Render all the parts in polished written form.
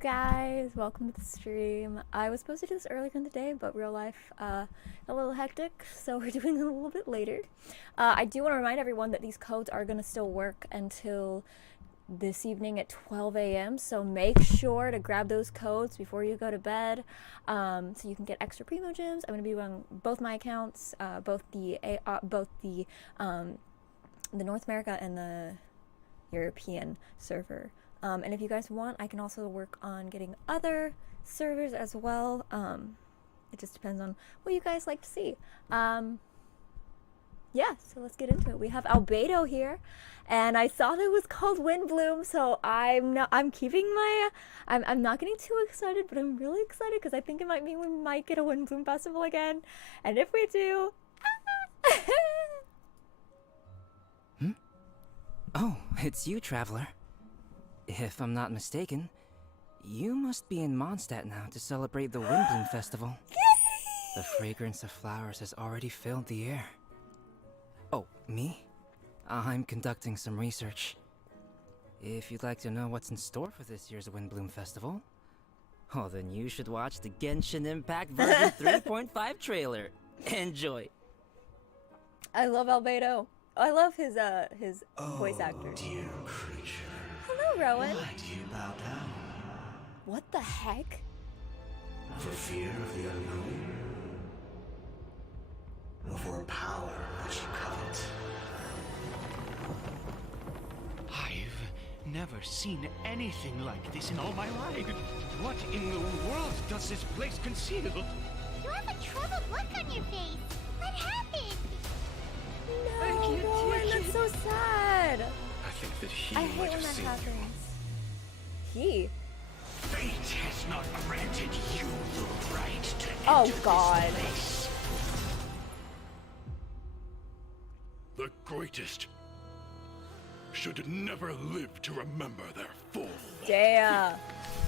guys, welcome to the stream. I was supposed to do this earlier in the day, but real life a little hectic, so we're doing it a little bit later. I do want to remind everyone that these codes are going to still work until this evening at 12 a.m. So make sure to grab those codes before you go to bed, so you can get extra primo gems. I'm going to be running both my accounts, both the North America and the European server. And if you guys want, I can also work on getting other servers as well. It just depends on what you guys like to see. Yeah, so let's get into it. We have Albedo here, and I saw that it was called Windbloom, so I'm not getting too excited, but I'm really excited because I think it might mean we might get a Windbloom festival again. And if we do, Oh, it's you, traveler. If I'm not mistaken, you must be in Mondstadt now to celebrate the Windbloom Festival. The fragrance of flowers has already filled the air. Oh, me? I'm conducting some research. If you'd like to know what's in store for this year's Windbloom Festival, oh, then you should watch the Genshin Impact version 3.5 trailer. Enjoy. I love Albedo. I love his voice actor. Dear creature. Hello, Rowan. Why do you bow down? What the heck? For fear of the unknown? Or for power that you covet? I've never seen anything like this in all my life. What in the world does this place conceal? You have a troubled look on your face. What happened? No, Rowan, that's so sad. I think that he I hate might when have that seen happens. He? Fate has not granted you the right to Oh, enter God. this place. The greatest should never live to remember their full. Damn.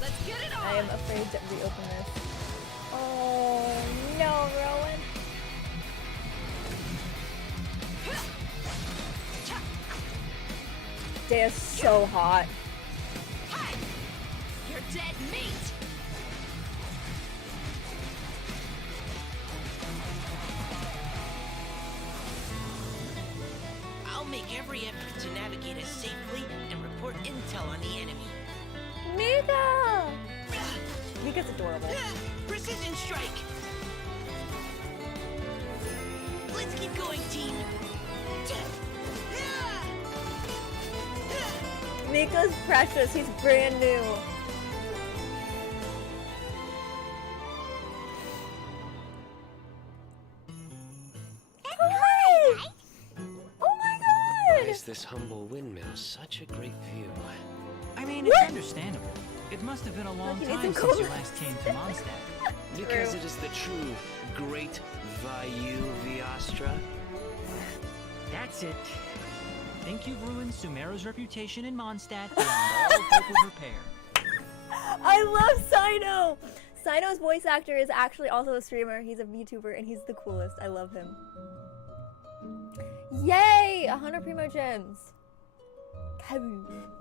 Let's get it on! I am afraid to reopen this. Oh, no, Rowan. They are so hot. Hi! You're dead meat! I'll make every effort to navigate us safely and report intel on the enemy. Mika! Mika's adorable. Precision strike! Let's keep going, team! Mika's precious. He's brand new. Oh, hi! Oh my Why god! is this humble windmill such a great view? I mean, What? it's understandable. It must have been a long Look, he needs time some since you cool- last came to Mondstadt. Because it is the true great Vayu Viastra. That's it. Think you've ruined Sumeru's reputation in Mondstadt beyond all hope of repair. I love Sino! Sino's voice actor is actually also a streamer. He's a VTuber and he's the coolest. I love him. Yay! 100 Primo Gems.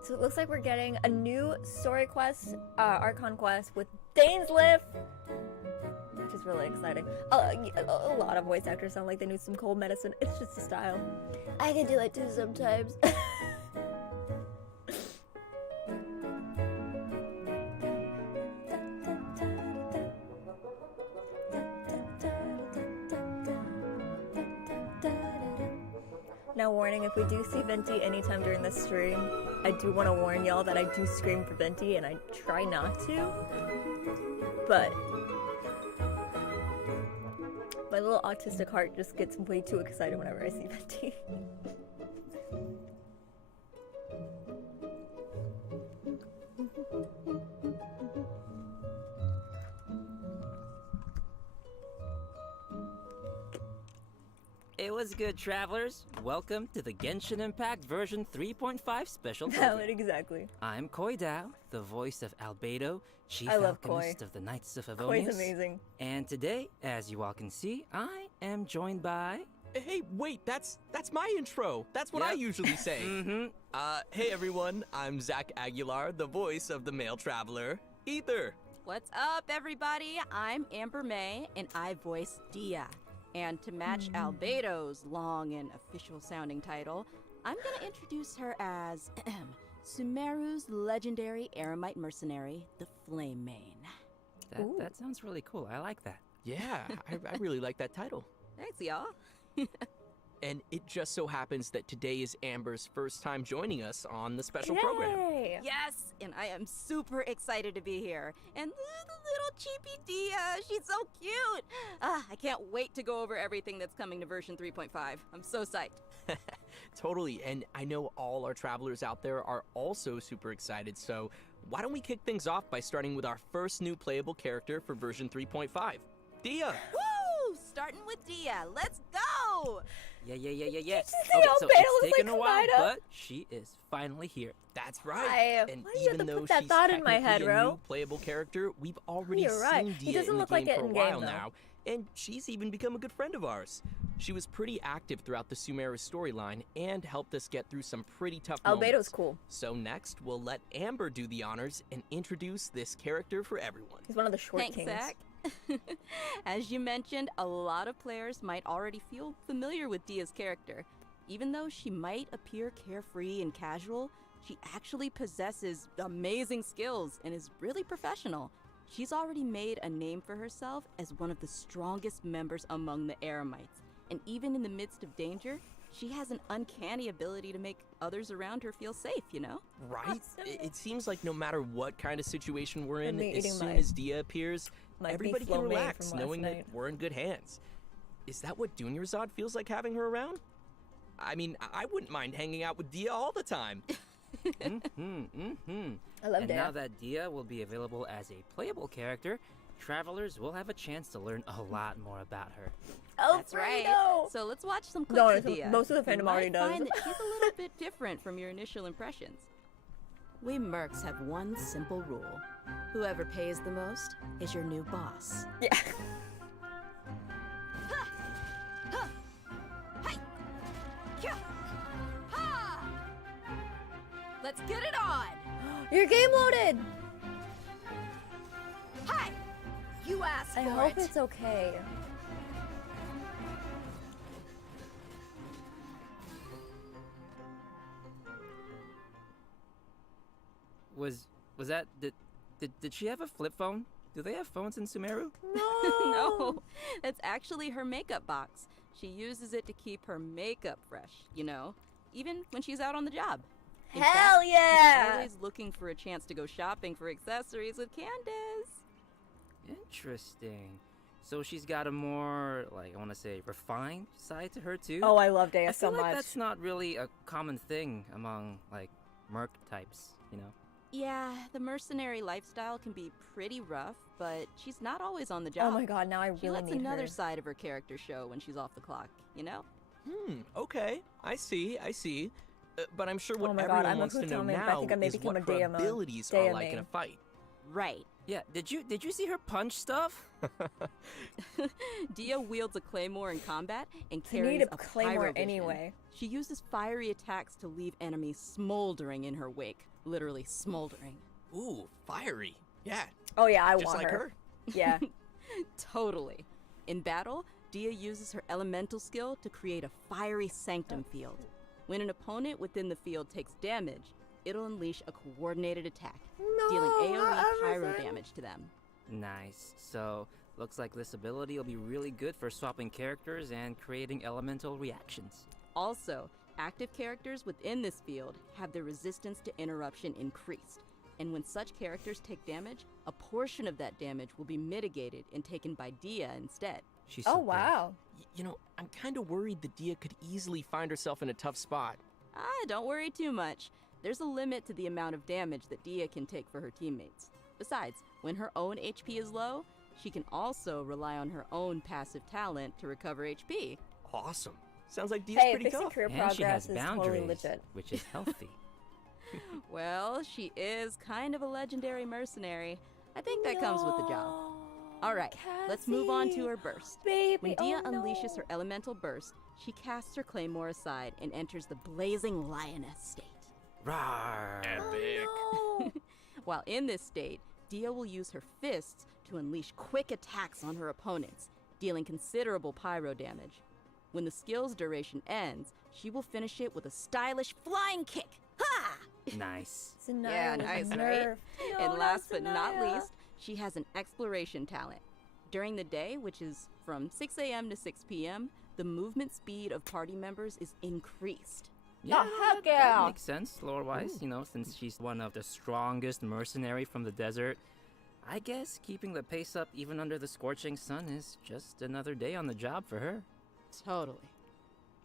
So it looks like we're getting a new story quest, Archon quest with Dainsliff, which is really exciting. A lot of voice actors sound like they need some cold medicine. It's just a style. I can do it too sometimes. Now warning, if we do see Venti anytime during the stream, I do want to warn y'all that I do scream for Venti and I try not to, but my little autistic heart just gets way too excited whenever I see Venti. It was good, travelers. Welcome to the Genshin Impact version 3.5 special Valid, program. exactly. I'm Koi Dao, the voice of Albedo, Chief I love Alchemist Koi. of the Knights of Koi's Favonius. amazing. And today, as you all can see, I am joined by... Hey, wait, that's my intro. That's what I Yep. usually say. Mm-hmm. Hey everyone, I'm Zach Aguilar, the voice of the male traveler. Ether. What's up, everybody? I'm Amber May, and I voice Dia. And to match Albedo's long and official-sounding title, I'm gonna introduce her as Sumeru's legendary Aramite mercenary, the Flame Mane. That sounds really cool. I like that. Yeah, I really like that title. Thanks, y'all. And it just so happens that today is Amber's first time joining us on the special program. Yay! Yes, and I am super excited to be here. And the little cheapy Dia, she's so cute. I can't wait to go over everything that's coming to version 3.5. I'm so psyched. Totally, and I know all our travelers out there are also super excited, so why don't we kick things off by starting with our first new playable character for version 3.5, Dia! Woo! Starting with Dia, let's go! Yeah. See Okay, how so Beta it's was, taken like, a while, Kamida? but she is finally here. That's right. And why do you have even to though put that she's thought in my technically head, a Ro? new playable character, we've already You're right. seen He Dia doesn't in the look like game it for a in game, while though. now, and she's even become a good friend of ours. She was pretty active throughout the Sumeru storyline and helped us get through some pretty tough moments. Albedo's cool. So next, we'll let Amber do the honors and introduce this character for everyone. He's one of the short Thanks, kings. Zach. As you mentioned, a lot of players might already feel familiar with Dia's character. Even though she might appear carefree and casual, she actually possesses amazing skills and is really professional. She's already made a name for herself as one of the strongest members among the Aramites. And even in the midst of danger, she has an uncanny ability to make others around her feel safe, you know? Right? It seems like no matter what kind of situation we're in, me as eating soon my- as Dia appears, my everybody beef can lo mein relax from last knowing night. that we're in good hands. Is that what Dunyarzad feels like having her around? I mean, I wouldn't mind hanging out with Dia all the time. I love And Dia. now that Dia will be available as a playable character, travelers will have a chance to learn a lot more about her. That's right. So let's watch some clips No, of Dia. most of the You fandom might already does. find that she's a little bit different from your initial impressions. We mercs have one simple rule. Whoever pays the most is your new boss. Yeah. Let's get it on! Your game loaded! Hi! You asked I for hope it. it's okay. Was that did she have a flip phone? Do they have phones in Sumeru? No, that's actually her makeup box. She uses it to keep her makeup fresh, you know, even when she's out on the job. In Hell fact, yeah! She's always looking for a chance to go shopping for accessories with Candace. Interesting. So she's got a more, like, I want to say, refined side to her too? Oh, I love Dea I so feel like much. that's not really a common thing among, like, merc types, you know? Yeah, the mercenary lifestyle can be pretty rough, but she's not always on the job. Oh my god, now I She really lets need another her. side of her character show when she's off the clock, you know? Okay. I see. But I'm sure what Oh my God, everyone I'm a wants to know Hutame, but I now think I may is become what a her Dea abilities Dea are like in main. a fight. Right. Yeah, did you see her punch stuff? Dia wields a claymore in combat and I need carries a a claymore pyrovision. anyway. She uses fiery attacks to leave enemies smoldering in her wake. Literally smoldering. Ooh, fiery. Yeah. Oh yeah, I Just want like her. Yeah. Totally. In battle, Dia uses her elemental skill to create a fiery sanctum field. When an opponent within the field takes damage, it'll unleash a coordinated attack, dealing AoE pyro everything. damage to them. Nice. So, looks like this ability will be really good for swapping characters and creating elemental reactions. Also, active characters within this field have their resistance to interruption increased. And when such characters take damage, a portion of that damage will be mitigated and taken by Dia instead. She's Oh so brave. wow. You know, I'm kind of worried that Dia could easily find herself in a tough spot. Don't worry too much. There's a limit to the amount of damage that Dia can take for her teammates. Besides, when her own HP is low, she can also rely on her own passive talent to recover HP. Awesome. Sounds like Dia's Hey, pretty fixing tough. career And she progress has is boundaries, totally legit. which is healthy. Well, she is kind of a legendary mercenary. I think that comes with the job. All right, let's move on to her burst. Baby, When Dia oh unleashes no. her elemental burst, she casts her claymore aside and enters the blazing lioness state. Rawr. Epic. Oh, no. While in this state, Dia will use her fists to unleash quick attacks on her opponents, dealing considerable pyro damage. When the skill's duration ends, she will finish it with a stylish flying kick. Ha! Nice. Sanaya Yeah, was nice, right? nerfed. No, And last but not Sanaya. least, she has an exploration talent. During the day, which is from 6 a.m. to 6 p.m., the movement speed of party members is increased. Yeah, heck that yeah. makes sense, lore-wise, you know, since she's one of the strongest mercenary from the desert. I guess keeping the pace up even under the scorching sun is just another day on the job for her. Totally.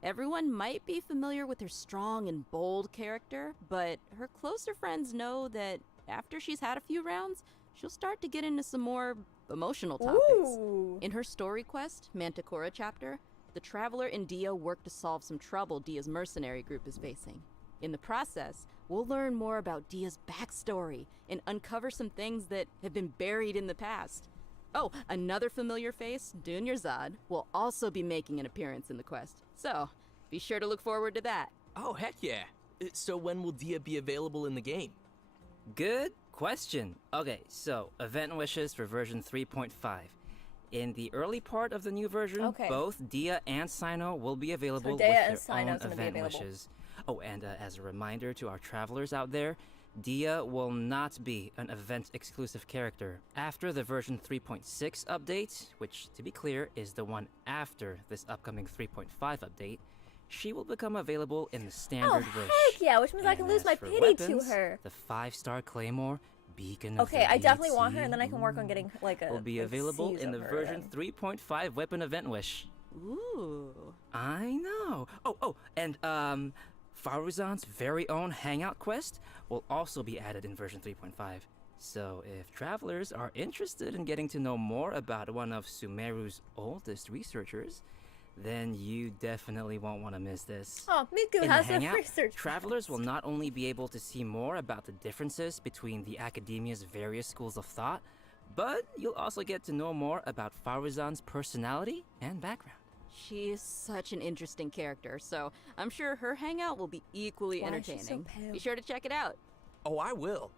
Everyone might be familiar with her strong and bold character, but her closer friends know that after she's had a few rounds, she'll start to get into some more emotional topics. Ooh. In her story quest, Manticora chapter, the Traveler and Dia work to solve some trouble Dia's mercenary group is facing. In the process, we'll learn more about Dia's backstory and uncover some things that have been buried in the past. Oh, another familiar face, Dunyarzad, will also be making an appearance in the quest. So, be sure to look forward to that. Oh, heck yeah. So when will Dia be available in the game? Good question. Okay, so event wishes for version 3.5. In the early part of the new version, Okay. both Dia and Sino will be available Dia with and their Sino's own gonna be event available. wishes. Oh, and as a reminder to our travelers out there, Dia will not be an event-exclusive character. After the version 3.6 update, which, to be clear, is the one after this upcoming 3.5 update, she will become available in the standard wish. Heck yeah, which means I And can lose as my for pity to weapons, her. The 5-star Claymore, Beacon of Okay, the I definitely want her, Sea, and then I can work on getting like a. will be like, available C's in the of her version and- 3.5 weapon event wish. Ooh. I know. And Faruzan's very own hangout quest will also be added in version 3.5. So if travelers are interested in getting to know more about one of Sumeru's oldest researchers, then you definitely won't want to miss this. Oh, Miku In has the a hangout, research. travelers will not only be able to see more about the differences between the academia's various schools of thought, but you'll also get to know more about Faruzan's personality and background. She is such an interesting character, so I'm sure her hangout will be equally Why is she so entertaining. pale? Be sure to check it out. Oh, I will.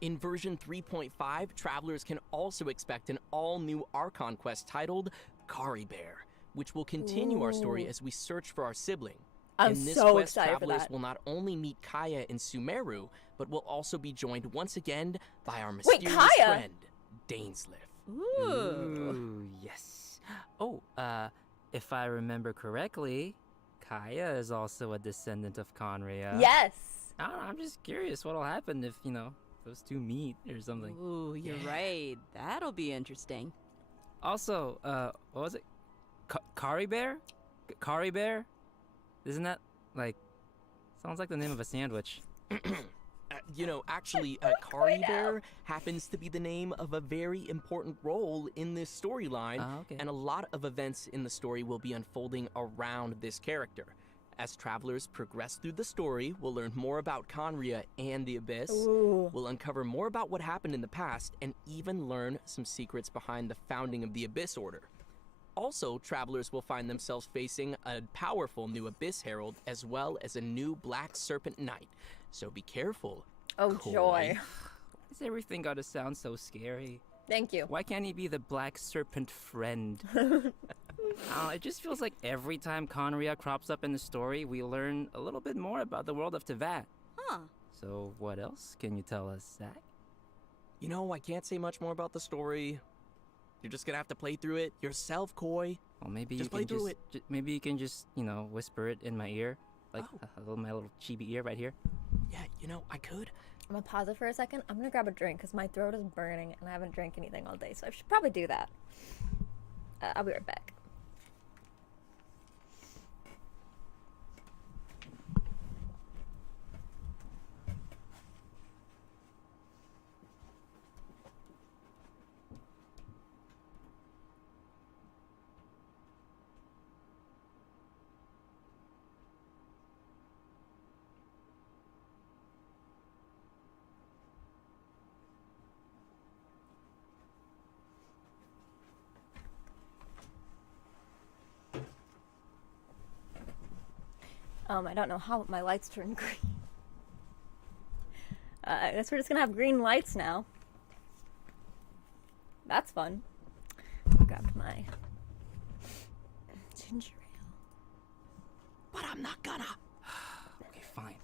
In version 3.5, travelers can also expect an all-new Archon quest titled Kari Bear, which will continue our story Ooh. as we search for our sibling. I'm In this so quest, excited for travelers that. will not only meet Kaya and Sumeru, but will also be joined once again by our mysterious Kaya? friend, Dainsliff. Ooh. Yes. Oh, if I remember correctly, Kaya is also a descendant of Conria. Yes. I don't know, I'm just curious what'll happen if, those two meet or something. Ooh, you're right. That'll be interesting. Also, what was it? Kari Bear? Kari Bear? Isn't that, sounds like the name of a sandwich. Actually, Kari Bear happens to be the name of a very important role in this storyline, Ah, okay. and a lot of events in the story will be unfolding around this character. As travelers progress through the story, we'll learn more about Conria and the Abyss. Ooh. We'll uncover more about what happened in the past, and even learn some secrets behind the founding of the Abyss Order. Also, travelers will find themselves facing a powerful new Abyss Herald, as well as a new Black Serpent Knight. So be careful. Oh, Koi. joy. Why does everything gotta sound so scary? Thank you. Why can't he be the Black Serpent friend? It just feels like every time Conria crops up in the story, we learn a little bit more about the world of Tevat. Huh. So what else can you tell us, Zach? I can't say much more about the story. You're just gonna have to play through it yourself, Koi. Well, maybe Just you play can through maybe you can just, whisper it in my ear, like Oh. my little chibi ear right here. Yeah, I could. I'm gonna pause it for a second. I'm gonna grab a drink because my throat is burning and I haven't drank anything all day, so I should probably do that. I'll be right back. I don't know how my lights turn green. I guess we're just gonna have green lights now. That's fun. Grabbed my ginger ale. But I'm not gonna. Okay, fine.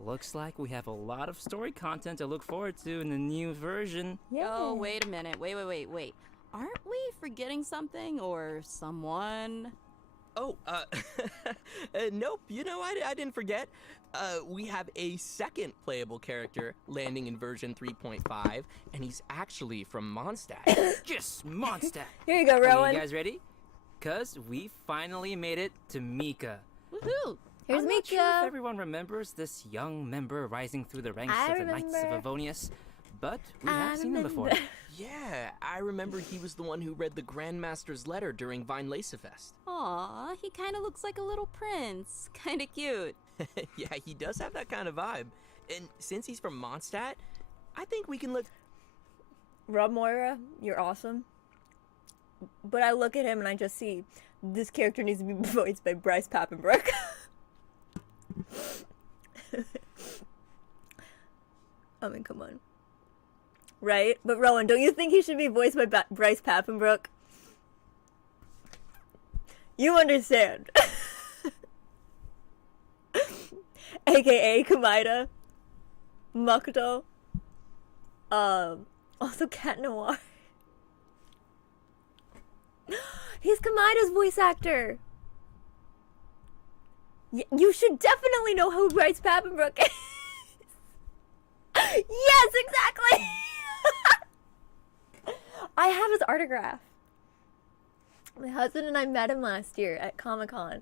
Looks like we have a lot of story content to look forward to in the new version. Yeah. Oh, wait a minute. Wait. Aren't we forgetting something or someone? Oh, nope. You know, I didn't forget. We have a second playable character landing in version 3.5, and he's actually from Mondstadt. Just Mondstadt. Here you go, Okay, Rowan. you guys ready? Cause we finally made it to Mika. Woohoo! Here's I'm not Mika. sure if everyone remembers this young member rising through the ranks I of the Knights of remember. Avonius, but we I have seen him before. remember. Yeah, I remember he was the one who read the Grandmaster's letter during Vine Lacefest. Aw, he kind of looks like a little prince. Kind of cute. Yeah, he does have that kind of vibe. And since he's from Mondstadt, I think we can look. Rob Moira, you're awesome. But I look at him and I just see this character needs to be voiced by Bryce Papenbrook. I mean, come on. Right? But Rowan, don't you think he should be voiced by Bryce Papenbrook? You understand. AKA Kamida. Makoto. Also Cat Noir. He's Kamida's voice actor. You should definitely know who Bryce Papenbrook is. Yes, exactly. I have his autograph. My husband and I met him last year at Comic-Con.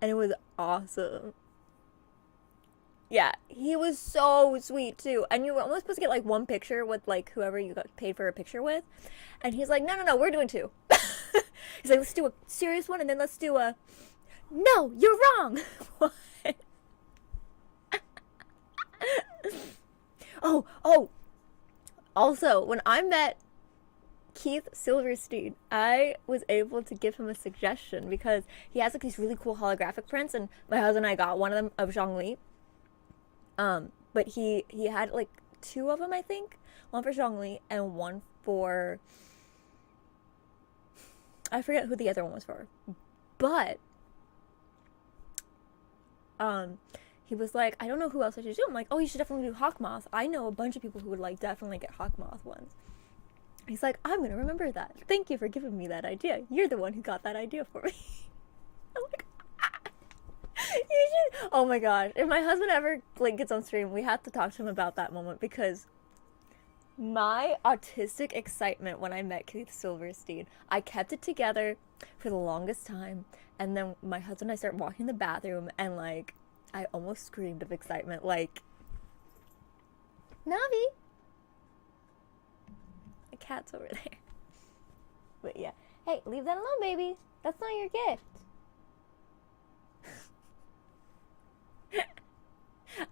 And it was awesome. Yeah, he was so sweet too. And you were only supposed to get like one picture with like whoever you got paid for a picture with. And he's like, no, we're doing two. He's like, let's do a serious one and then let's do a... No, you're wrong. What? Oh. Also, when I met Keith Silverstein, I was able to give him a suggestion because he has like these really cool holographic prints, and my husband and I got one of them of Zhongli. But he had like two of them, I think. One for Zhongli and one for... I forget who the other one was for. But he was like, I don't know who else I should do. I'm like, oh, you should definitely do Hawkmoth. I know a bunch of people who would like definitely get Hawkmoth ones. He's like, I'm gonna remember that. Thank you for giving me that idea. You're the one who got that idea for me. I'm like, you should. Oh my gosh! If my husband ever like gets on stream, we have to talk to him about that moment because my autistic excitement when I met Keith Silverstein, I kept it together for the longest time, and then my husband and I started walking in the bathroom, and like I almost screamed of excitement, like, Navi! The cat's over there. But yeah. Hey, leave that alone, baby. That's not your gift.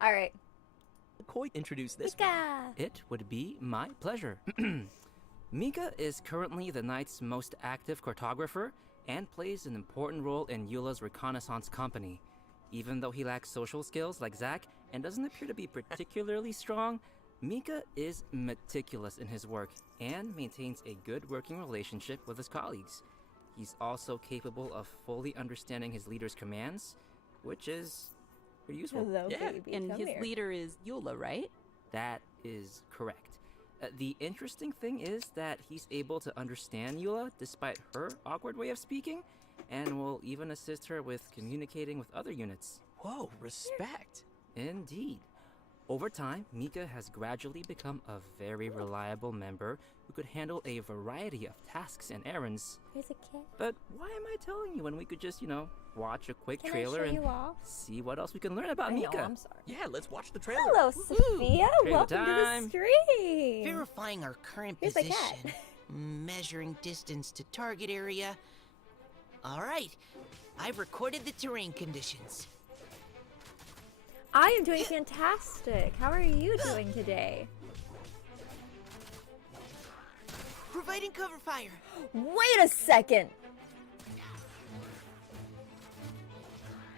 Alright. Koi introduced this Mika! It would be my pleasure. Mika is currently the Knight's most active cartographer and plays an important role in Eula's reconnaissance company. Even though he lacks social skills like Zack and doesn't appear to be particularly strong, Mika is meticulous in his work and maintains a good working relationship with his colleagues. He's also capable of fully understanding his leader's commands, which is pretty useful. Hello, Yeah. baby. And Come his here. leader is Eula, right? That is correct. The interesting thing is that he's able to understand Eula despite her awkward way of speaking, and will even assist her with communicating with other units. Whoa, respect. Indeed. Over time, Mika has gradually become a very reliable member who could handle a variety of tasks and errands. Here's a kid. But why am I telling you when we could just, watch a quick Can trailer I show and you all? see what else we can learn about I know, Mika? I'm sorry. Yeah, let's watch the trailer. Hello, Sophia. Trailer Welcome to time. the stream. Verifying our current Here's my cat. position. Measuring distance to target area. All right. I've recorded the terrain conditions. I am doing fantastic. How are you doing today? Providing cover fire. Wait a second.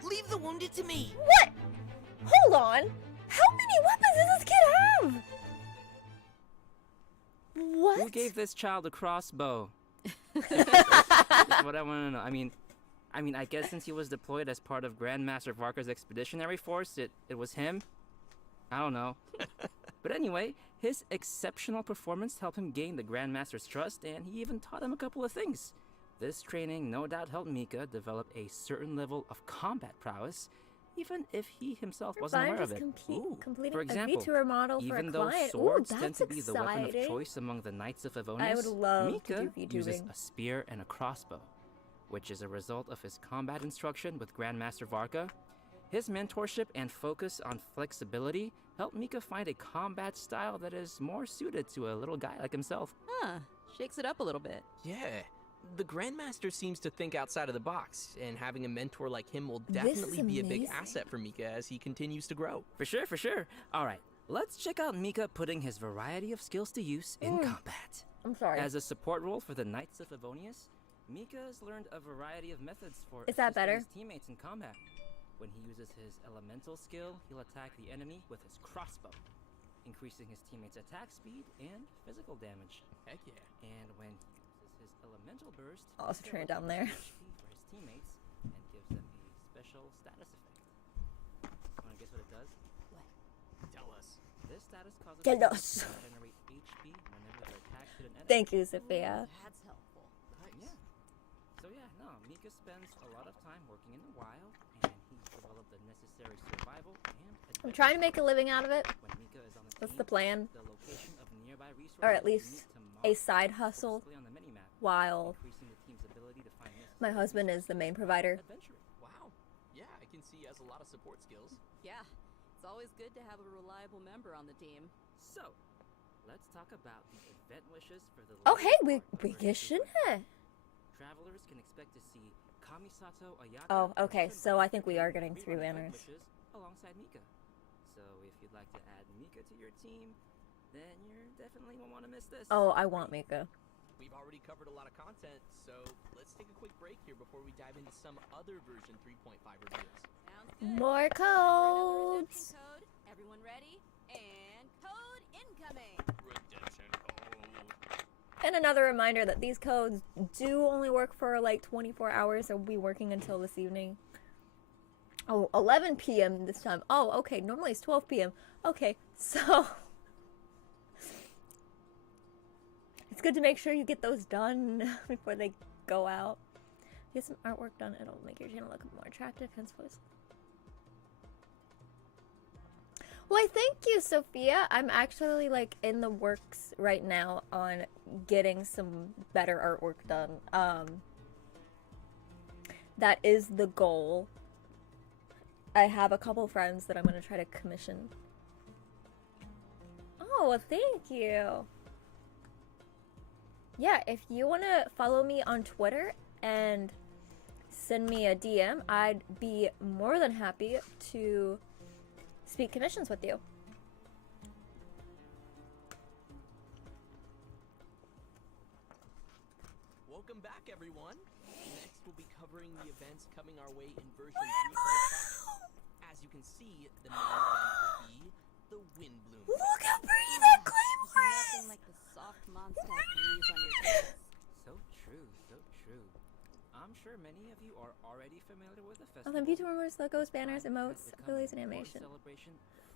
Leave the wounded to me. What? Hold on. How many weapons does this kid have? What? Who gave this child a crossbow? That's what I want to know. I mean, I guess since he was deployed as part of Grandmaster Varka's expeditionary force, it was him. I don't know. But anyway, his exceptional performance helped him gain the Grandmaster's trust, and he even taught him a couple of things. This training no doubt helped Mika develop a certain level of combat prowess, even if he himself wasn't aware of it. Completing For example, a VTuber model for even a though client. swords Ooh, tend that's to be the weapon of exciting. choice among the Knights of Favonius, I would love Mika to do uses VTubing. a spear and a crossbow, which is a result of his combat instruction with Grandmaster Varka. His mentorship and focus on flexibility helped Mika find a combat style that is more suited to a little guy like himself. Huh. Shakes it up a little bit. Yeah. The Grandmaster seems to think outside of the box, and having a mentor like him will definitely be a big asset for Mika as he continues to grow. For sure, for sure. All right, let's check out Mika putting his variety of skills to use in combat. I'm sorry. As a support role for the Knights of Favonius, Mika has learned a variety of methods for Is that assisting better? his teammates in combat. When he uses his elemental skill, he'll attack the enemy with his crossbow, increasing his teammates' attack speed and physical damage. Heck yeah. And when he uses his elemental burst, I'll also turn it down there. HP for his teammates and gives them a special status effect. Wanna guess what it does? Tell us. This status causes Tell teammates us. to generate HP whenever their attacks hit an enemy. Thank you, Sophia. That's helpful. Yeah. So yeah, no, Mika spends a lot of time working in the wild, and he's developed the necessary survival and I'm trying to make a living out of it. when Mika is on the That's team, the plan. the location of nearby resources Or at is least unique to a Mars, side will hustle display on the minimap, while increasing the team's ability to find my necessary husband is the main provider. adventuring. Wow. Yeah, I can see he has a lot of support skills. Yeah. It's always good to have a reliable member on the team. So, let's talk about the event wishes for the Oh, later hey, part of Genshin. Earth. Travelers can expect to see Kamisato Ayaka. Oh, okay, and so I think we Shinra are getting 3 event banners. wishes alongside Mika. So, if you'd like to add Mika to your team, then you're definitely won't want to miss this. Oh, I want Mika. We've already covered a lot of content, so let's take a quick break here before we dive into some other version 3.5 reviews. Sounds good. More Another codes. redemption code. Everyone ready? And code incoming. Redemption code. And another reminder that these codes do only work for like 24 hours, so we'll be working until this evening. Oh, 11 p.m. this time. Oh, okay, normally it's 12 p.m. Okay, so it's good to make sure you get those done before they go out. Get some artwork done, it'll make your channel look more attractive, henceforth. Why, thank you, Sophia. I'm actually like in the works right now on getting some better artwork done. That is the goal. I have a couple friends that I'm gonna try to commission. Oh, well, thank you. Yeah, if you wanna follow me on Twitter and send me a DM, I'd be more than happy to speak commissions with you. Welcome back, everyone. Next, we'll be covering the events coming our way in version 3.5. As you can see, the main event will be the Wind Bloom. Look how pretty that claymore Nothing is! like the soft Mondstadt breeze on your face. So true, so true. I'm sure many of you are already familiar with the Oh, festival. then VTuber rumors, logos, banners, This time emotes, has become affiliates, and an important animation. celebration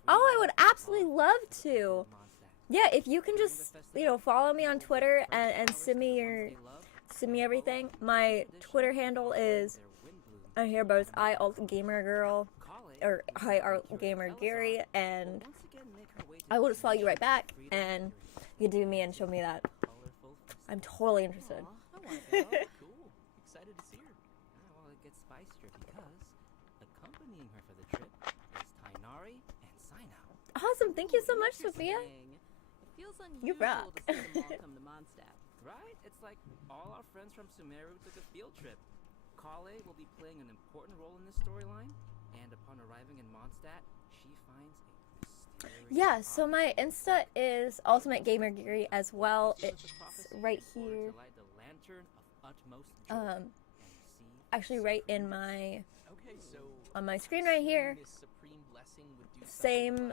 Oh, I free would of absolutely love to. Mondstadt. Yeah, if you can just, you know, follow me on Twitter and send me everything. My Twitter handle is here both I alt gamer girl or hi alt gamer Gary, and I will just follow you right back, and you do me and show me that. I'm totally interested. Aw, I wanna go. Cool. Excited to see her. Well, it gets spicier because accompanying her for the trip is Tainari and Sino. Awesome, thank you so much, Sophia. Interesting. It feels You unusual rock. to see them all come to Mondstadt. Right? It's like all our friends from Sumeru took a field trip. Kale will be playing an important role in this storyline, and upon arriving in Mondstadt, she finds a mysterious Yeah, so my Insta is Ultimate Gamer Gary as well. It's right here. Actually right in my Okay, so on my screen right here. this supreme blessing would do Same something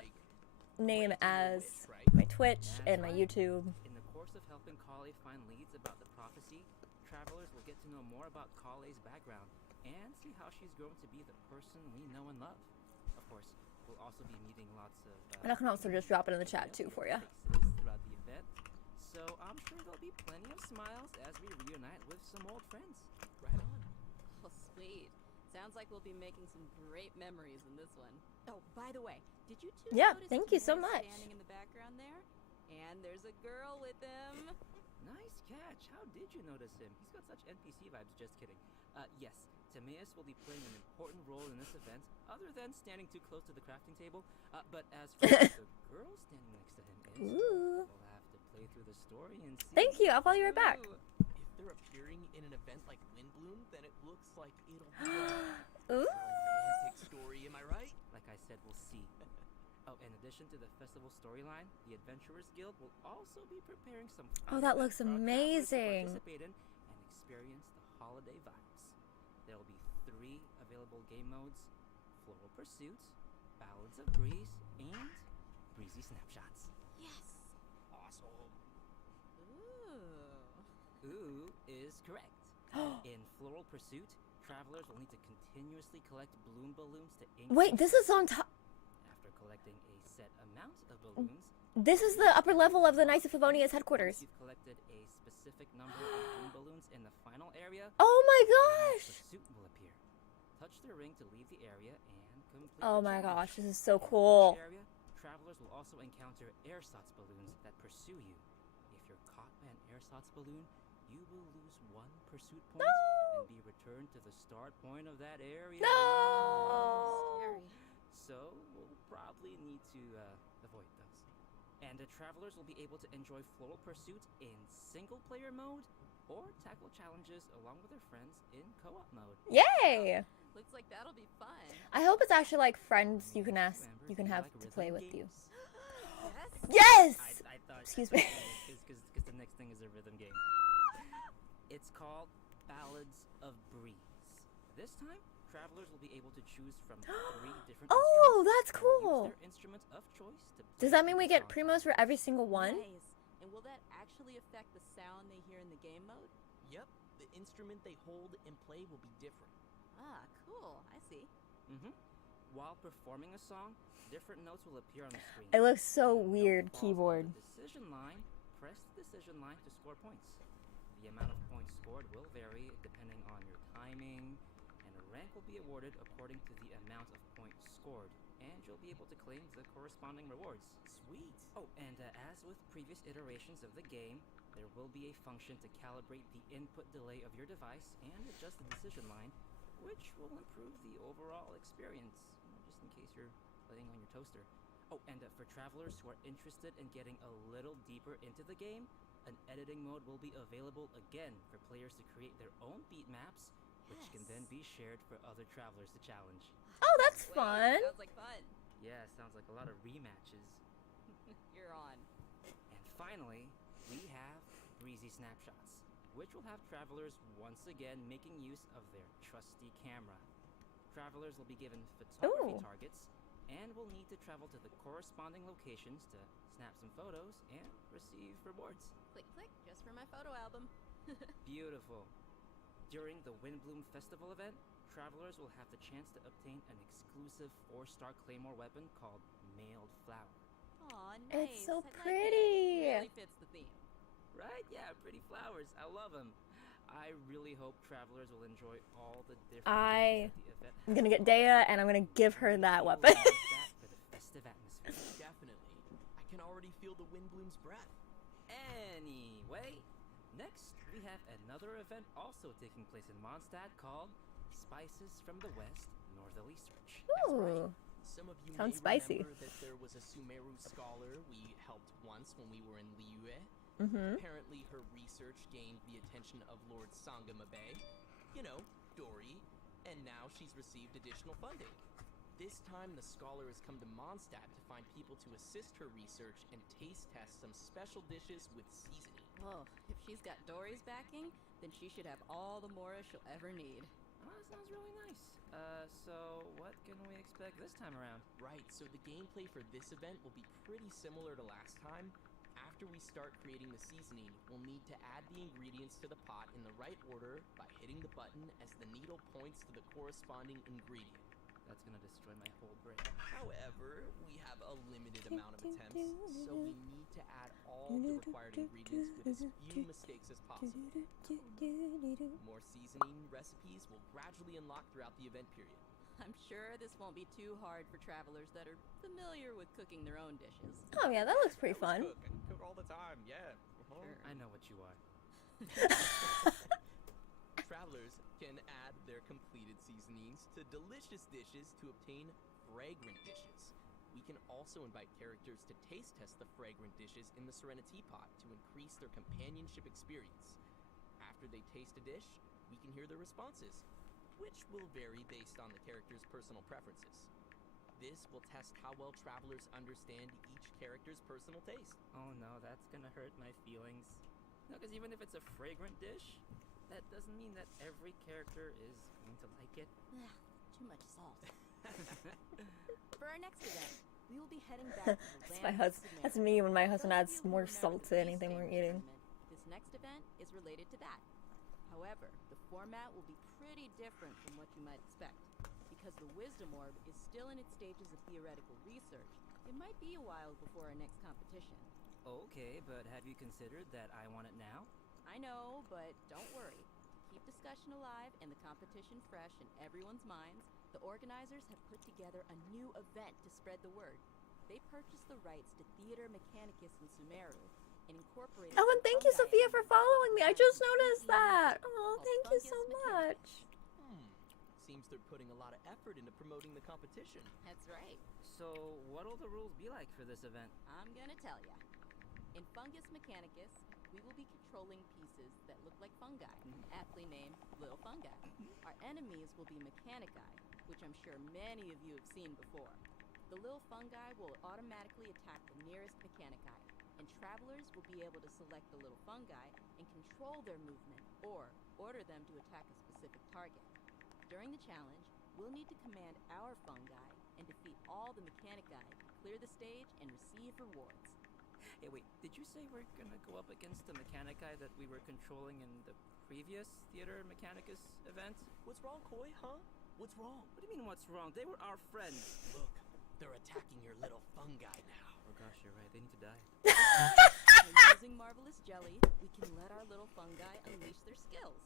like name as right? my Twitch and my YouTube. In the course of helping Kale find leads about the prophecy, travelers will get to know more about Kale's background and see how she's grown to be the person we know and love. Of course, we'll also be meeting lots of And I can also just drop it in the chat too for you. faces throughout the event, so I'm sure there'll be plenty of smiles as we reunite with some old friends. Right on. Oh, sweet. Sounds like we'll be making some great memories in this one. Oh, by the way, did you two Yeah, notice thank you so Timur much. standing in the background there? And there's a girl with him. Nice catch. How did you notice him? He's got such NPC vibes. Just kidding. Yes, Timaeus will be playing an important role in this event, other than standing too close to the crafting table. But as for the girl standing next to him is, Ooh. we'll have to play through the story and see. Thank you. I'll follow you right back. If they're appearing in an event like Windbloom, then it looks like it'll be a Ooh. romantic story, am I right? Like I said, we'll see. Oh, in addition to the festival storyline, the Adventurers Guild will also be preparing some Oh, fun that events looks for our travelers to amazing. participate in and experience the holiday vibes. There will be 3 available game modes: Floral Pursuit, Ballads of Breeze, and Breezy Snapshots. Yes. Awesome. Ooh. Ooh is correct. In Floral Pursuit, travelers will need to continuously collect bloom balloons to increase. Wait, this is on top. After collecting a set amount of balloons, This is the upper level of the Knights of Favonia's once headquarters. you've collected a specific number of bloom balloons in the final area, Oh my a gosh. pursuit will appear. Touch the ring to leave the area and complete Oh the my challenge. gosh, this is so In cool. each area, travelers will also encounter ersatz balloons that pursue you. If you're caught by an ersatz balloon, you will lose 1 pursuit point and be returned to the start point of that area. No. Scary. So we'll probably need to avoid those. And the travelers will be able to enjoy Floral Pursuit in single-player mode or tackle challenges along with their friends in co-op mode. Yay. Looks like that'll be fun. I hope it's actually like friends you can ask, Remember, you can do have like to rhythm play with you. games? Yes. Yes. I thought. Excuse me. Because the next thing is a rhythm game. It's called Ballads of Breeze. This time, travelers will be able to choose from 3 different Oh, instruments that's and cool. use their instrument of choice to Does play that mean through we the get song primos for title. every single one? Nice. And will that actually affect the sound they hear in the game mode? Yep, the instrument they hold and play will be different. Ah, cool. I see. While performing a song, different notes will appear on the screen. It looks so When a note weird, falls on keyboard. the decision line, press the decision line to score points. The amount of points scored will vary depending on your timing, and a rank will be awarded according to the amount of points scored, and you'll be able to claim the corresponding rewards. Sweet. Oh, and as with previous iterations of the game, there will be a function to calibrate the input delay of your device and adjust the decision line, which will improve the overall experience, just in case you're playing on your toaster. Oh, and for travelers who are interested in getting a little deeper into the game, an editing mode will be available again for players to create their own beat maps, which can then be shared for other travelers to challenge. Oh, that's Wait, fun. Sounds like fun. Yeah, sounds like a lot of rematches. You're on. And finally, we have Breezy Snapshots, which will have travelers once again making use of their trusty camera. Travelers will be given photography Ooh. targets and will need to travel to the corresponding locations to snap some photos and receive rewards. Click, click, just for my photo album. Beautiful. During the Windbloom Festival event, travelers will have the chance to obtain an exclusive 4-star claymore weapon called Mailed Flower. Aw, nice. It's so I like pretty. It. Really fits the theme. Right? Yeah, pretty flowers. I love them. I really hope travelers will enjoy all the different I- things that the event I'm gonna get Dea and I'm gonna give her that weapon. We'll use that for the festive atmosphere. Definitely. I can already feel the Windbloom's breath. Anyway, next we have another event also taking place in Mondstadt called Spices from the West Northerly Search. Ooh. Some of you Sounds may spicy. remember that there was a Sumeru scholar we helped once when we were in Liyue. Mm-hmm. Apparently her research gained the attention of Lord Sangamabe, you know, Dory, and now she's received additional funding. This time the scholar has come to Mondstadt to find people to assist her research and taste test some special dishes with seasoning. Whoa, if she's got Dory's backing, then she should have all the Mora she'll ever need. Oh, that sounds really nice. So what can we expect this time around? Right, so the gameplay for this event will be pretty similar to last time. After we start creating the seasoning, we'll need to add the ingredients to the pot in the right order by hitting the button as the needle points to the corresponding ingredient. That's gonna destroy my whole brain. However, we have a limited amount of attempts, so we need to add all the required ingredients with as few mistakes as possible. More seasoning recipes will gradually unlock throughout the event period. I'm sure this won't be too hard for travelers that are familiar with cooking their own dishes. Oh yeah, that looks pretty fun. I cook all the time, yeah. Sure. I know what you are. Travelers can add their completed seasonings to delicious dishes to obtain fragrant dishes. We can also invite characters to taste test the fragrant dishes in the Serenity Pot to increase their companionship experience. After they taste a dish, we can hear their responses, which will vary based on the character's personal preferences. This will test how well travelers understand each character's personal taste. Oh no, that's gonna hurt my feelings. No, because even if it's a fragrant dish, that doesn't mean that every character is going to like it. Too much salt. For our next event, we will be heading back to the land of Sumeru. That's me when my husband For adds those of you who more remember salt the to anything we're Beast eating. tournament, this next event is related to that. However, the format will be pretty different from what you might expect. Because the Wisdom Orb is still in its stages of theoretical research, it might be a while before our next competition. Okay, but have you considered that I want it now? I know, but don't worry. To keep discussion alive and the competition fresh in everyone's minds, the organizers have put together a new event to spread the word. They purchased the rights to Theater Mechanicus in Sumeru and incorporated... Oh, and the thank you, fungi Sophia, for elements following me. I into just a noticed seasoning that. mixture Oh, called thank you Fungus so Mechanicus. much. Seems they're putting a lot of effort into promoting the competition. That's right. So, what'll the rules be like for this event? I'm gonna tell ya. In Fungus Mechanicus, we will be controlling pieces that look like fungi, aptly named little fungi. Our enemies will be Mechanici, which I'm sure many of you have seen before. The little fungi will automatically attack the nearest Mechanici, and travelers will be able to select the little fungi and control their movement, or order them to attack a specific target. During the challenge, we'll need to command our fungi and defeat all the Mechanici, clear the stage, and receive rewards. Hey, wait, did you say we're gonna go up against the Mechanici that we were controlling in the previous Theater Mechanicus event? What's wrong, Koi, huh? What's wrong? What do you mean, what's wrong? They were our friends. Look, they're attacking your little fungi now. Oh gosh, you're right, they need to die. By using Marvelous Jelly, we can let our little fungi unleash their skills.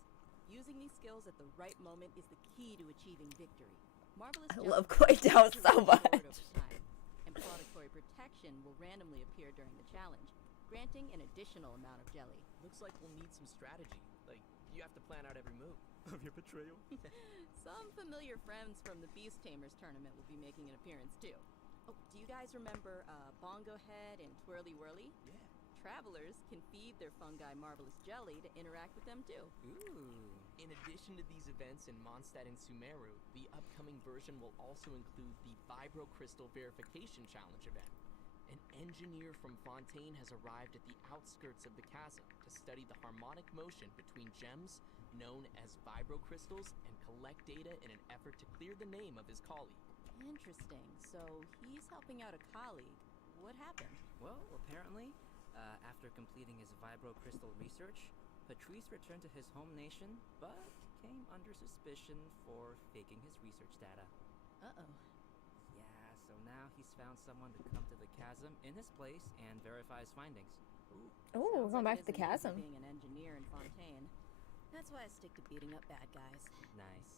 Using these skills at the right moment is the key to achieving victory. Marvelous I Jelly love Koi Dow will so restored much. over time, and Plauditory Protection will randomly appear during the challenge, granting an additional amount of jelly. Looks like we'll need some strategy. Like, you have to plan out every move. Of your betrayal? Some familiar friends from the Beast Tamers tournament will be making an appearance too. Oh, do you guys remember Bongo Head and Twirly Whirly? Yeah. Travelers can feed their fungi Marvelous Jelly to interact with them too. Ooh. In addition to these events in Mondstadt and Sumeru, the upcoming version will also include the Vibro Crystal Verification Challenge event. An engineer from Fontaine has arrived at the outskirts of the chasm to study the harmonic motion between gems known as vibro crystals and collect data in an effort to clear the name of his colleague. Interesting. So he's helping out a colleague. What happened? Well, apparently, after completing his vibro crystal research, Patrice returned to his home nation, but came under suspicion for faking his research data. Uh-oh. Yeah, so now he's found someone to come to the chasm in his place and verify his findings. Oh, we're Sounds going like back to it the isn't easy chasm. being an engineer in Fontaine. That's why I stick to beating up bad guys. Nice.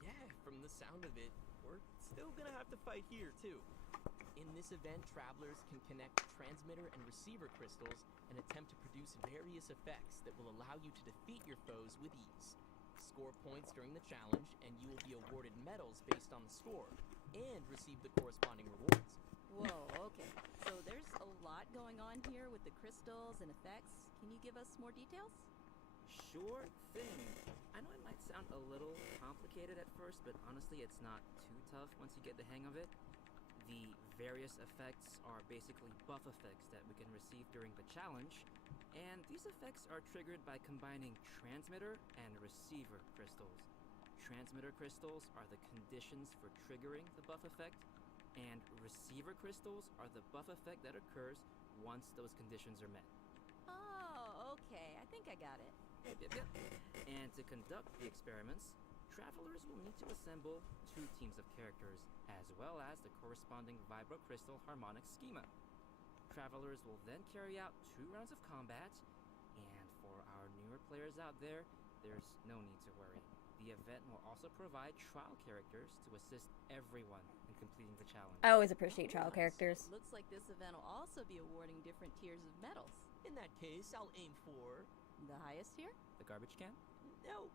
Yeah, from the sound of it, we're still gonna have to fight here, too. In this event, travelers can connect transmitter and receiver crystals and attempt to produce various effects that will allow you to defeat your foes with ease. Score points during the challenge, and you will be awarded medals based on the score, and receive the corresponding rewards. Whoa, okay. So there's a lot going on here with the crystals and effects. Can you give us more details? Sure thing. I know it might sound a little complicated at first, but honestly it's not too tough once you get the hang of it. The various effects are basically buff effects that we can receive during the challenge, and these effects are triggered by combining transmitter and receiver crystals. Transmitter crystals are the conditions for triggering the buff effect, and receiver crystals are the buff effect that occurs once those conditions are met. Oh, okay. I think I got it. Yep. And to conduct the experiments, travelers will need to assemble 2 teams of characters, as well as the corresponding vibrocrystal harmonic schema. Travelers will then carry out 2 rounds of combat, and for our newer players out there, there's no need to worry. The event will also provide trial characters to assist everyone in completing the challenge. I always appreciate trial characters. Looks like this event will also be awarding different tiers of medals. In that case, I'll aim for The highest tier? The garbage can? no,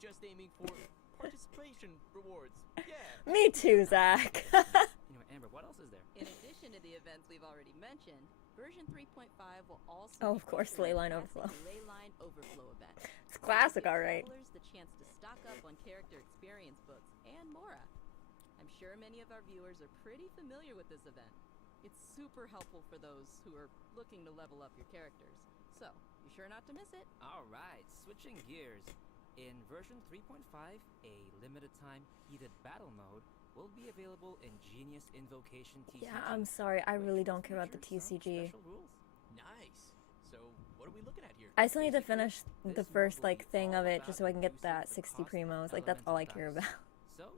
just aiming for participation rewards. Yeah. Me too, Zach. Anyway, Amber, what else is there? In addition to the events we've already mentioned, version 3.5 will also Oh, of course, Leyline Overflow. Leyline Overflow event. It's classic, all right. Travelers the chance to stock up on character experience books and more. I'm sure many of our viewers are pretty familiar with this event. It's super helpful for those who are looking to level up your characters. So, be sure not to miss it. Alright, switching gears. In version 3.5, a limited time heated battle mode will be available in Genius Invocation TCG. Yeah, I'm sorry. I really don't care about the Features some TCG. special rules. Nice. So, what are we looking at here? I still need to finish the first, like, thing of it just so I can get that 60 primos. Like, that's all I care about. So,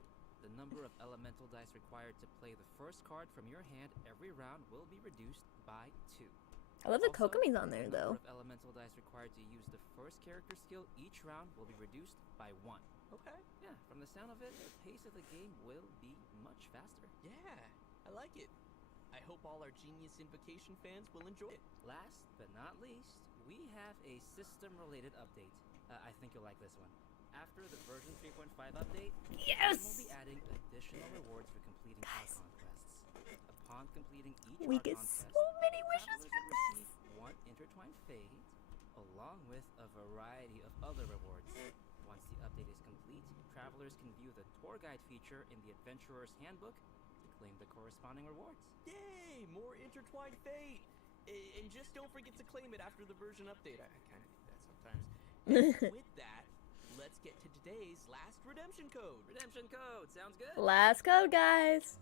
the number of elemental dice required to play the first card from your hand every round will be reduced by 2. I love the Also, Kokomis on there, the though. number of elemental dice required to use the first character skill each round will be reduced by 1. Okay. Yeah, from the sound of it, the pace of the game will be much faster. Yeah, I like it. I hope all our Genius Invocation fans will enjoy it. Last but not least, we have a system-related update. I think you'll like this one. After the version 3.5 update, Yes! we'll be adding additional rewards for completing Archon quests. Upon completing each We Archon get quest, so many wishes travelers for will this! receive 1 intertwined fade, along with a variety of other rewards. Once the update is complete, travelers can view the tour guide feature in the Adventurer's Handbook to claim the corresponding rewards. Yay! More intertwined fate! And just don't forget to claim it after the version update. I kind of do that sometimes. And with that, let's get to today's last redemption code. Redemption code, sounds good? Last code, guys.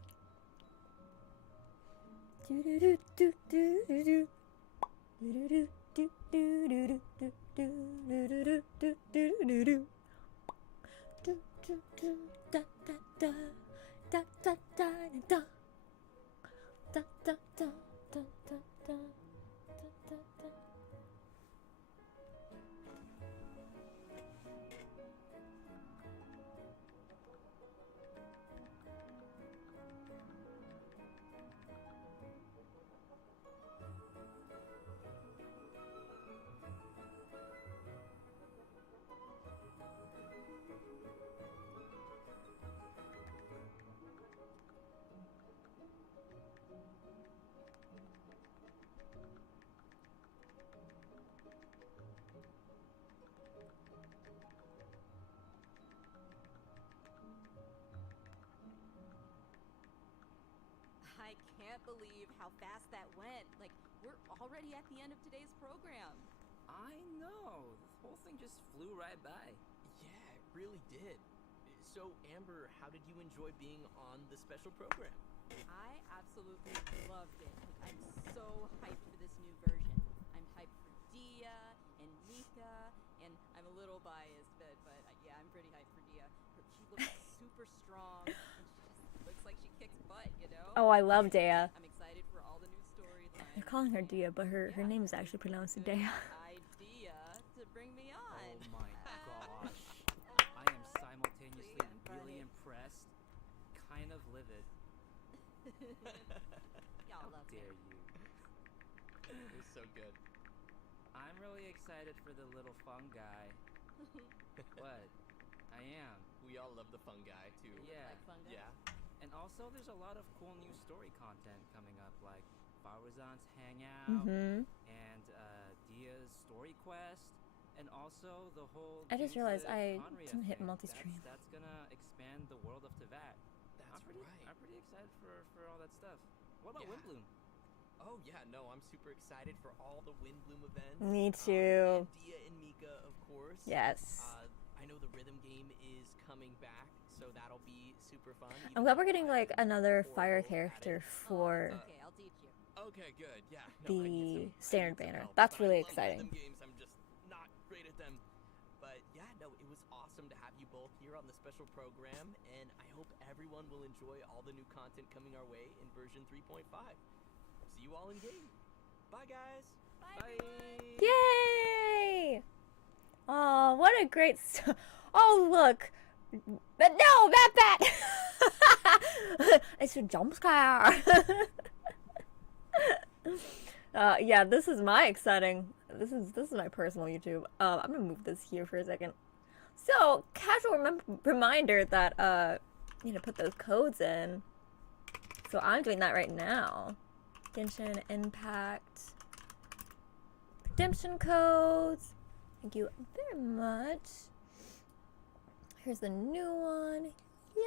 I can't believe how fast that went. Like, we're already at the end of today's program. I know. This whole thing just flew right by. Yeah, it really did. So, Amber, how did you enjoy being on the special program? I absolutely loved it. I'm so hyped for this new version. I'm hyped for Dia and Mika, and I'm a little biased, but yeah, I'm pretty hyped for Dia. She looks super strong, and she just looks like she kicks butt, you know? Oh, I love Dea. I'm excited for all the new storylines. They're calling her Dia, but her name is actually pronounced Dea. Idea to bring me on. Oh my gosh. I am simultaneously really impressed, kind of livid. Y'all How love dare it. you? It was so good. I'm really excited for the little fun guy. What? I am. We all love the fun guy, too. Yeah. Like fungus? Yeah. And also, there's a lot of cool new story content coming up, like Faruzan's Hangout, and Dia's Story Quest, and also the whole. I just realized I Conria didn't hit thing. multi-stream. That's gonna expand the world of Tevat. That's right. I'm pretty excited for all that stuff. What about Yeah. Windbloom? Oh, yeah, no, I'm super excited for all the Windbloom events. Me too. And Dia and Mika, of course. Yes. I know the rhythm game is coming back, so that'll be super fun. I'm glad we're getting like another fire character for. Okay, I'll teach you. Okay, good. Yeah. No, I need the some standard banner. help, That's but I really love exciting. rhythm games. I'm just not great at them. But yeah, no, it was awesome to have you both here on the special program, and I hope everyone will enjoy all the new content coming our way in version 3.5. See you all in game. Bye, guys. Bye. Yay! Oh, what a great oh, look. But no, that it's a jump scare. Yeah, this is my exciting. This is my personal YouTube. I'm gonna move this here for a second. So, casual reminder that you need to put those codes in. So I'm doing that right now. Genshin Impact redemption codes. Thank you very much. Here's the new one. Yay!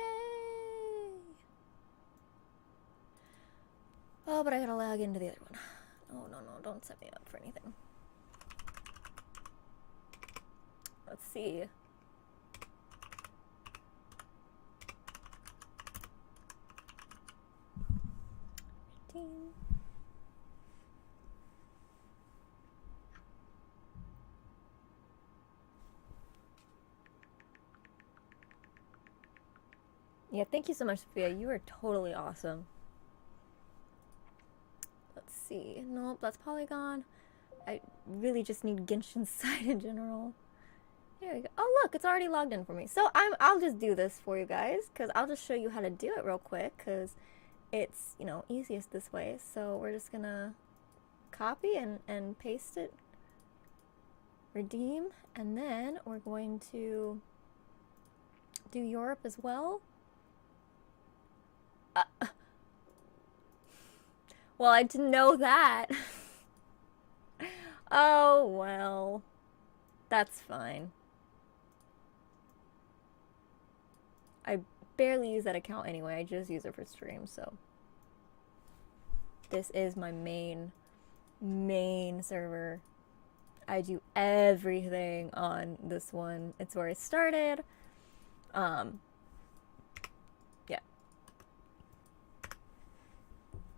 Oh, but I gotta log into the other one. Oh, no, don't set me up for anything. Let's see. Redeem. Yeah, thank you so much, Sophia. You are totally awesome. Let's see. Nope, that's Polygon. I really just need Genshin's site in general. There we go. Oh, look, it's already logged in for me. So I'll just do this for you guys, because I'll just show you how to do it real quick, because it's, you know, easiest this way. So we're just gonna copy and paste it. Redeem. And then we're going to do Europe as well. Well, I didn't know that. Oh, well. That's fine. I barely use that account anyway. I just use it for stream, so. This is my main server. I do everything on this one. It's where I started. Yeah.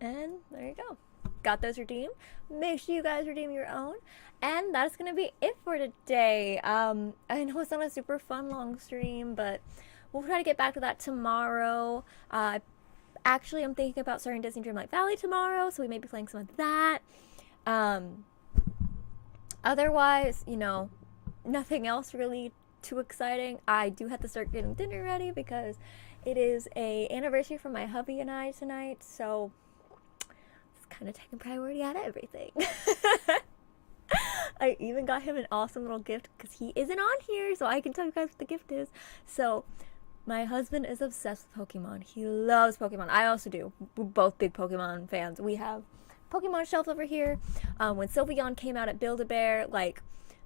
And there you go. Got those redeemed. Make sure you guys redeem your own. And that's gonna be it for today. I know it's not a super fun long stream, but we'll try to get back to that tomorrow. Actually, I'm thinking about starting Disney Dreamlight Valley tomorrow, so we may be playing some of that. Otherwise, you know, nothing else really too exciting. I do have to start getting dinner ready because it is a anniversary for my hubby and I tonight, so it's kind of taking priority out of everything. I even got him an awesome little gift because he isn't on here, so I can tell you guys what the gift is. So my husband is obsessed with Pokemon. He loves Pokemon. I also do. We're both big Pokemon fans. We have Pokemon shelves over here. When Sylveon came out at Build-A-Bear, like,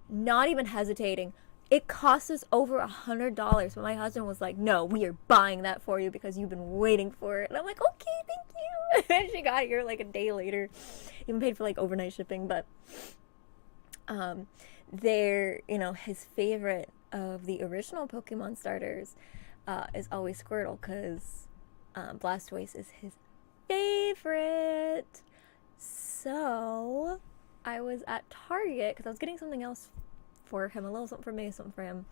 not even hesitating, it cost us over $100, but my husband was like, no, we are buying that for you because you've been waiting for it. And I'm like, okay, thank you. And she got here like a day later. Even paid for like overnight shipping, but they're, you know, his favorite of the original Pokemon starters is always Squirtle, because Blastoise is his favorite. So I was at Target because I was getting something else for him, a little something for me, something for him.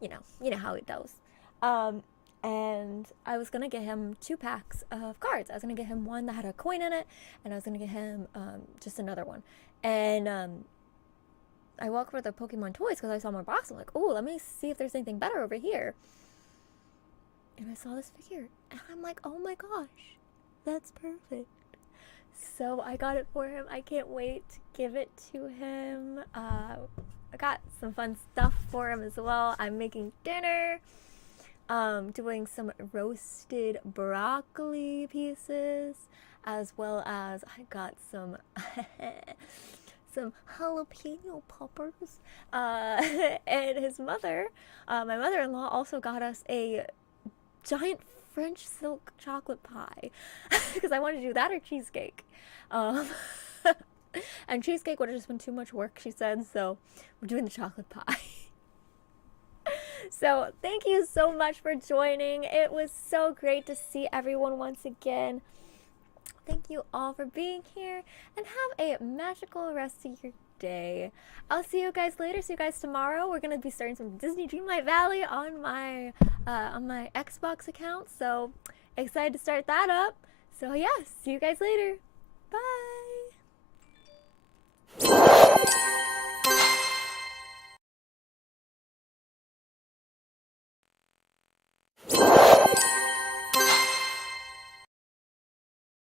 You know how it goes. And I was gonna get him 2 packs of cards. I was gonna get him one that had a coin in it, and I was gonna get him just another one. And I walked for the Pokemon toys because I saw more box. I'm like, oh, let me see if there's anything better over here. And I saw this figure, and I'm like, oh my gosh, that's perfect. So I got it for him. I can't wait to give it to him. I got some fun stuff for him as well. I'm making dinner. Doing some roasted broccoli pieces, as well as I got some some jalapeno poppers. And his mother, my mother-in-law, also got us a giant French silk chocolate pie because I wanted to do that or cheesecake. And cheesecake would have just been too much work, she said, so we're doing the chocolate pie. So thank you so much for joining. It was so great to see everyone once again. thank you all for being here, and have a magical rest of your day. I'll see you guys later. See you guys tomorrow. We're gonna be starting some Disney Dreamlight Valley on my Xbox account, so excited to start that up. So yeah, see you guys later. Bye.